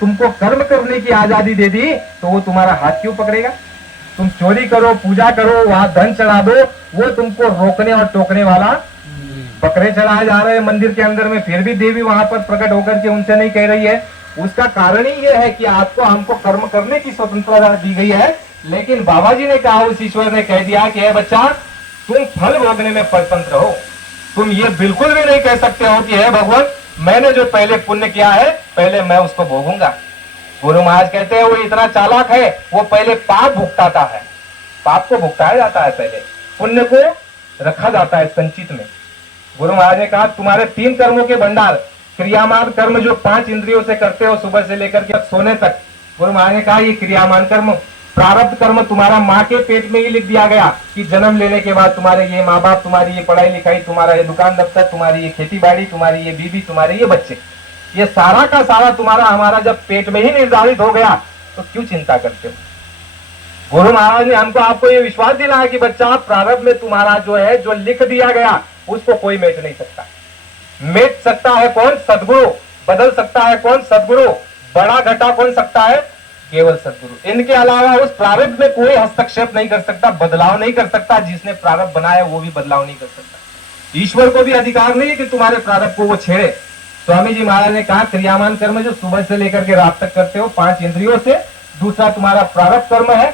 तुमको कर्म करने की आजादी दे दी तो वो तुम्हारा हाथ क्यों पकड़ेगा? तुम चोरी करो, पूजा करो, वहां धन चढ़ा दो, वो तुमको रोकने और टोकने वाला बकरे चढ़ाए जा रहे हैं मंदिर के अंदर में, फिर भी देवी वहां पर प्रकट होकर के उनसे नहीं कह रही है। उसका कारण ही यह है कि आपको हमको कर्म करने की स्वतंत्रता दी गई है, लेकिन बाबा जी ने कहा, उस ईश्वर ने कह दिया कि बच्चा तुम फल भोगने में स्वतंत्र हो। तुम ये बिल्कुल भी नहीं कह सकते हो कि हे भगवान मैंने जो पहले पुण्य किया है पहले मैं उसको भोगूंगा। गुरु महाराज कहते हैं वो इतना चालाक है, वो पहले पाप भुगताता है। पाप को भुगताया जाता है, पहले पुण्य को रखा जाता है संचित में। गुरु महाराज ने कहा तुम्हारे 3 कर्मों के भंडार, क्रियामान कर्म जो 5 इंद्रियों से करते हो सुबह से लेकर के सोने तक, गुरु महाराज ने कहा ये क्रियामान कर्म। प्रारब्ध कर्म तुम्हारा माँ के पेट में ही लिख दिया गया कि जन्म लेने के बाद तुम्हारे ये माँ बाप, तुम्हारी ये पढ़ाई लिखाई, तुम्हारा ये दुकान दफ्तर, तुम्हारी ये खेती बाड़ी, तुम्हारी ये बीवी, तुम्हारे ये बच्चे, ये सारा का सारा तुम्हारा हमारा जब पेट में ही निर्धारित हो गया तो क्यों चिंता करते हो? गुरु महाराज ने हमको आपको ये विश्वास दिलाया कि बच्चा प्रारब्ध में तुम्हारा जो है जो लिख दिया गया उसको कोई मेट नहीं सकता। मेट सकता है कौन? सदगुरु। बदल सकता है कौन? सदगुरु। बड़ा घटा कौन सकता है? केवल सदगुरु। इनके अलावा उस प्रारब्ध में कोई हस्तक्षेप नहीं कर सकता, बदलाव नहीं कर सकता। जिसने प्रारब्ध बनाया वो भी बदलाव नहीं कर सकता। ईश्वर को भी अधिकार नहीं है कि तुम्हारे प्रारब्ध को वो छेड़े। स्वामी जी महाराज ने कहा क्रियामान कर्म जो सुबह से लेकर के रात तक करते हो 5 इंद्रियों से, दूसरा तुम्हारा प्रारब्ध कर्म है।